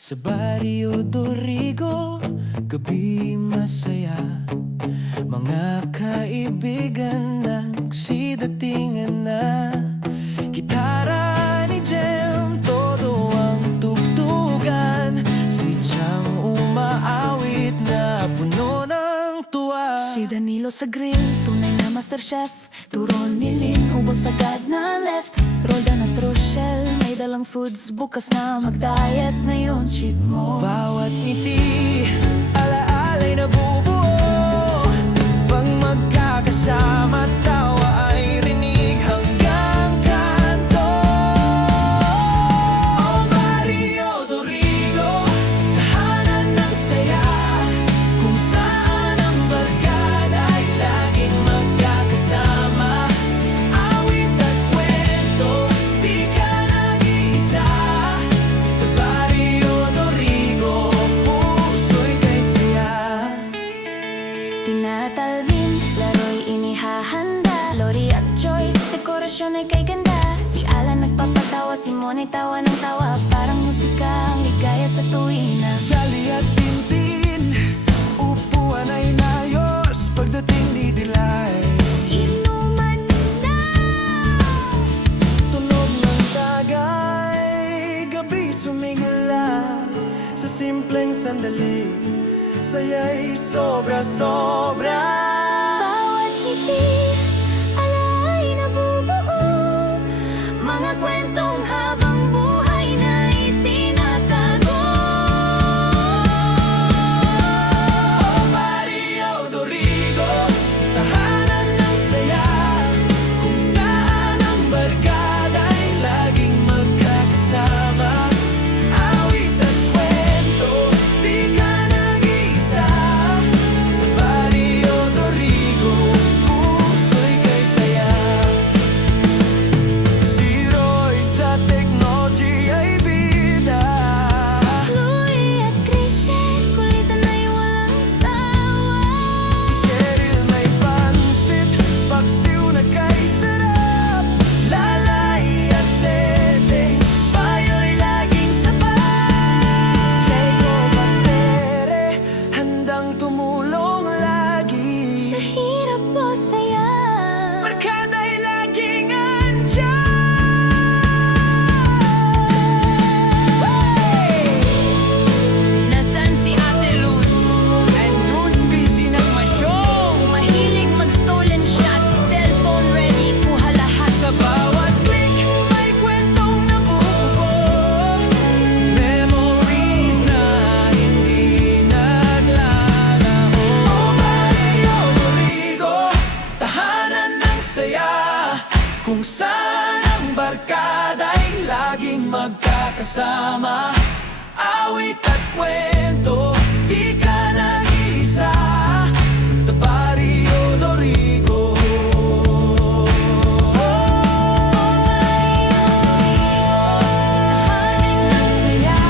Sa Barrio Dorigo, gabi masaya. Mga kaibigan nagsidatingan na. Gitara ni Jem, todo ang tugtugan. Si Chang umaawit na puno ng tuwa. Si Danilo sa grill, tunay na master chef. Turo ni Lin, ubos agad na left. Roldan at Rochelle, may dalang foods. Bukas na mag-diet, ngayon cheat mo. Bawat ngiti, alaalay na bubuo. Pag magkakasama, tawa ay rinig hanggang kanto. Oh, Barrio Dorigo, tahanan ng saya, kung saan ang barkada ay laging magkakasama. Awit at kwento, di ka nag-iisa. Sa Barrio Dorigo, puso'y kay saya. Tinatalvin, laro'y inihahanda. Lori at Joy, dekorasyon ay kay ganda. Si Alan nagpapatawa, si Mon ay tawa ng tawa. Parang musika ang ligaya sa tuwina. Sally at Tintin, upuan ay nayos. Pagdating ni Dilay, Inuman na! tunog ng tagay. Gabi sumigla sa simpleng sandali. Saya'y sobra-sobra. Bawat ngiti, alay na bubuo. Mga kwentong habang buhay na itinatago. Oh, Barrio Dorigo, tahanan ng saya, kung saan ang barkada ay laging magkakasama. Awit at kwento, di ka nag-iisa. Sa Barrio Dorigo, puso'y kay saya. Si Roy sa technology ay bida. Louie at Christian, kulitan ay walang sawa. Si Cheryl may pansit, paksiw na kay sarap. Lalay at Tete, payo'y laging sapat. Jacob at Tere, handang tumulong lagi. Sa hirap o saya, Barkada'y laging andyan. nasaan si Ate Luz? Andun busy nagmasyong. Mahilig mag-stolen shot, cellphone ready, kuha lahat. Sa bawat click, may kwentong nabubuo. Memories na hindi naglalaho. Oh, Barrio Dorigo, tahanan ng saya, kung saan ang barkada'y laging magkakasama. Awit at kwento, di ka nag-iisa. Sa Barrio Dorigo. Tahanan ng saya,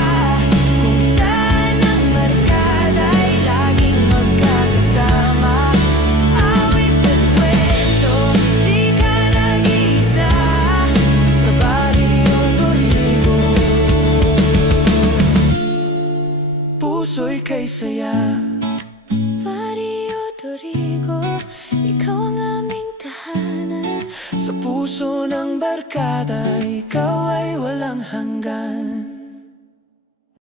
kung saan ang barkada ay laging magkakasama. Awit at kwento, di ka nag-iisa. Sa Barrio Dorigo, puso'y kay saya. Barrio Dorigo, ikaw ang aming tahanan. Sa puso ng barkada